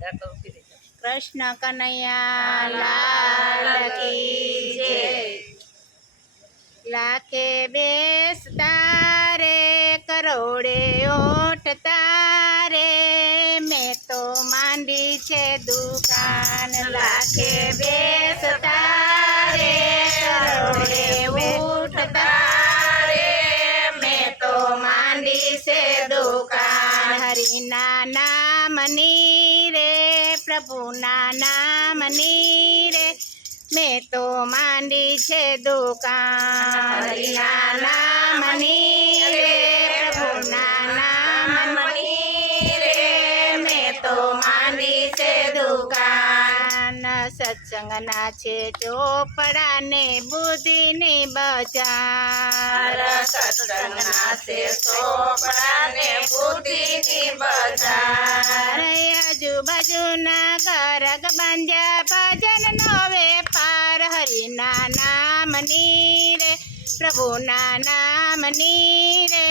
કૃષ્ણ કનૈયા લાલ કી જય. લાખે બેસતા રે કરોડે ઓઠતા રે મેં તો માંડી છે દુકાન. લાખે બેસતા રે કરોડે હરિના નામની રે પ્રભુના નામની રે મેં તો માંડી છે દુકાન. હરિના નામની રે પ્રભુના નામની રે મેં તો માંડી છે દુકાન. સત્સંગના છે ચોપડા ને બુદ્ધિની બજાર. સત્સંગના ચોપડા બુદ્ધિની બજાર આજુબાજુના ગરગ બાંધ્યા ભજન નો વેપાર, હરિના નામની રે પ્રભુના નામની રે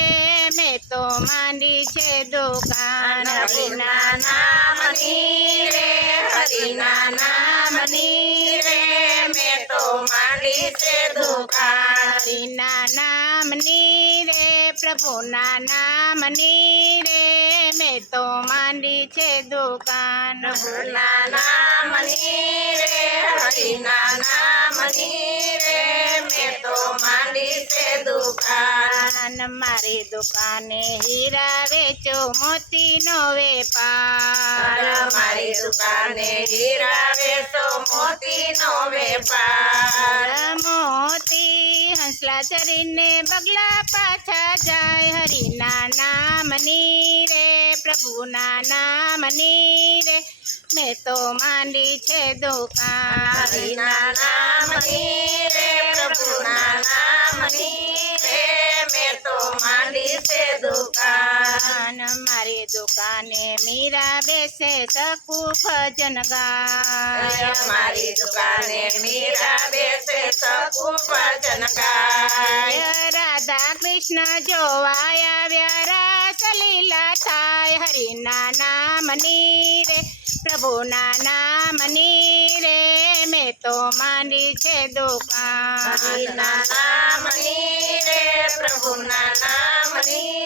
મેં તો માંડી છે દુકાન હરિના નામની રે હરિના નામની રે હરિના નામની રે પ્રભુના નામની રે. મેં તો માંડી છે દુકાન. પ્રભુના નામની રે હરિના નામની દુકાન. મારી દુકાને હીરા વેચો મોતીનો વેપાર. મારી દુકાને હીરા વેચો મોતીનો વેપાર. મોતી હંસલા ચરીને બગલા પાછા જાય. હરિના નામની રે પ્રભુના નામની રે. મેં તો માંડી છે દુકાન. હરિના નામની રે નામની રે મેં તો માંડી છે દુકાન દુકાન મારી દુકાને મીરા બેસે સકુ ભજન ગાય મારી દુકાને મીરા બેસે સકુ ભજન ગાય રાધા કૃષ્ણ જોવા આવ્યા રાસ લીલા થાય હરિના નામની રે પ્રભુના નામની રે મેં તો માંડી છે દુકાન હરિના નામની રે પ્રભુના નામની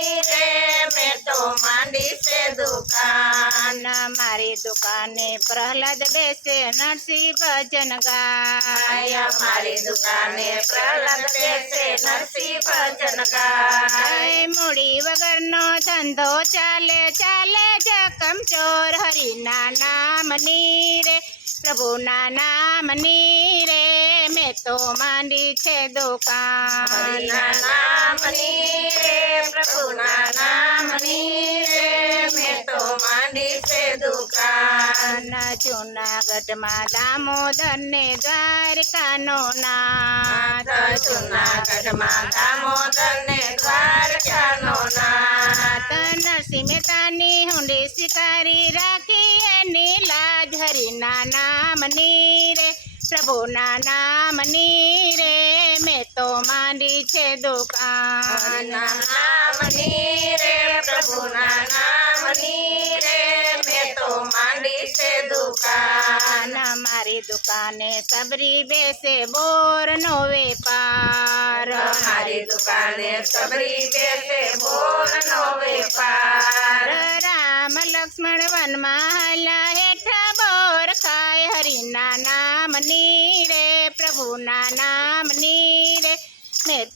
માંડી છે દુકાન. મારી દુકાને પ્રહલાદ બેસે નરસિંહ ભજન ગાય. મારી દુકાને પ્રહલાદ બેસે નરસિંહ ભજન ગાય. મૂડી વગરનો ધંધો ચાલે ચાલે જકમ ચોર હરિના નામની રે. પ્રભુના નામની રે. તો માંડી છે દુકાન. નામની રે પ્રભુના નામની રે મેં તો માંડી છે દુકાન. જુનાગઢમાં દામોદર ને દ્વારકાનો નાથ. જુનાગઢમાં દામોદર ને દ્વારકાનો નાથ. નરસિંહ મહેતાની હુંડી શિકારી રાખી એની લાજ હરિના નામની રે પ્રભુના નામની રે મેં તો માંડી છે દુકાન. નામની રે પ્રભુના નામની રે મેં તો માંડી છે દુકાન. મારી દુકાને સબરી બેસે બોર નો વેપાર મારી દુકાને સબરી બેસે બોરનો વેપાર. રામ લક્ષ્મણ વનમાં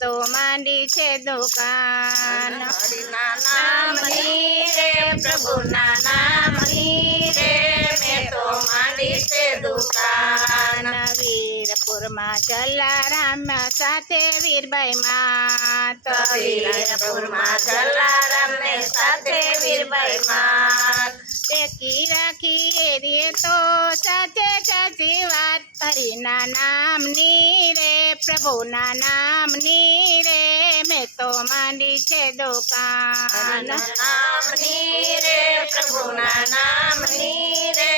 તો માંડી છે દુકાન. હરિના નામની રે પ્રભુના નામની રે મેં તો માંડી છે દુકાન. વીરપુરમાં જલારામ સાથે વીરભાઈ માત. વીરપુરમાં જલારામને સાથે વીરભાઈ માત. ટેકી રાખી એરીએ તો સાચે સાચી વાત હરિના નામની રે પ્રભુના નામની રે મેં તો માંડી છે દુકાન. નામની રે પ્રભુના નામની રે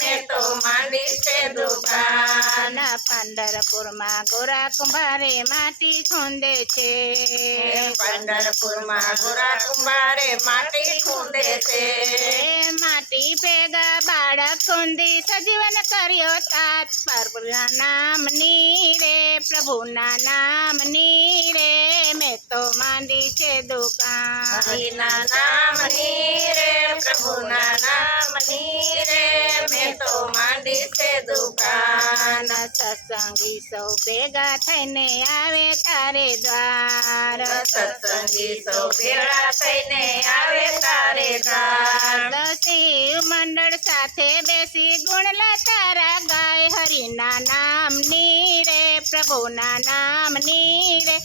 મેં તો માંડી છે દુકાન. ના પંડરપુરમાં ગોરા કુંભારે માટી ખૂંદે છે. પંઢરપુરમાં ગોરા કુંભારે માટી ખૂંદે છે. માટી ભેગા બાળક ખૂંદી સજીવન કર્યો તાત. પ્રભુના નામની રે પ્રભુના નામની રે મેં તો માંડી છે દુકાન. હરિના નામની રે પ્રભુના નામની રે મેં તો માંડી છે દુકાન. સત્સંગી સૌ ભેગા થઈને આવે તારે દ્વાર. સત્સંગી સૌ ભેગા થઈને આવે તારે દ્વાર. શિવ મંડળ સાથે બેસી ગુણલા તારા ગાય હરિના નામની રે, પ્રભુના નામની રે.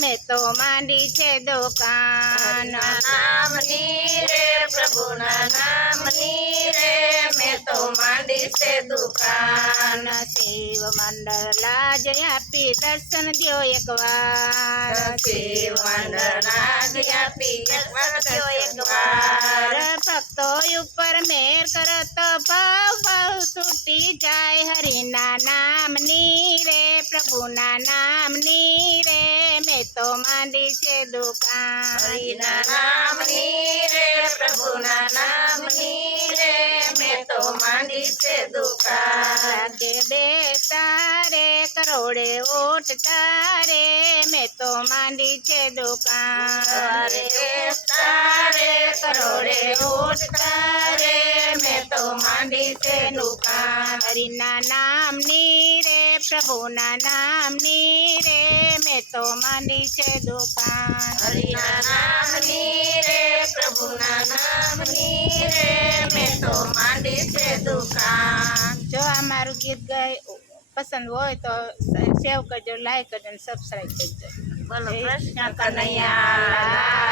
મેં તો માંડી છે દુકાન. નામની રે, પ્રભુના નામની છે દુકાન. શિવ મંડળ લાજ આપી દર્શન દ્યો એકવાર શિવ મંડળ આપી જો એકવાર ભક્તો ઉપર મેર કરતો તો ભાવ ભાવ છૂટી જાય. હરિના નામની રે પ્રભુના નામની રે. મેં તો માંડી છે દુકાન. હરિના નામની રે પ્રભુના નામની રે. તો માંડી છે દુકાન. લાગે બેસતા રે કરોડે ઓઠ તારે મેં તો માંડી છે દુકાન. સવારે તારે કરોડે ઓઠ તારે મેં તો માંડી છે દુકાન. હરિના નામની રે પ્રભુના નામની રે તો માંડી છે દુકાન. હરિના નામની રે પ્રભુના નામની રે મેં તો માંડી છે દુકાન. જો આ મારું ગીત ગાય પસંદ હોય તો સેવ કરજો લાઈક કરજો અને સબસ્ક્રાઈબ કરજો. બોલો કૃષ્ણ કનૈયા.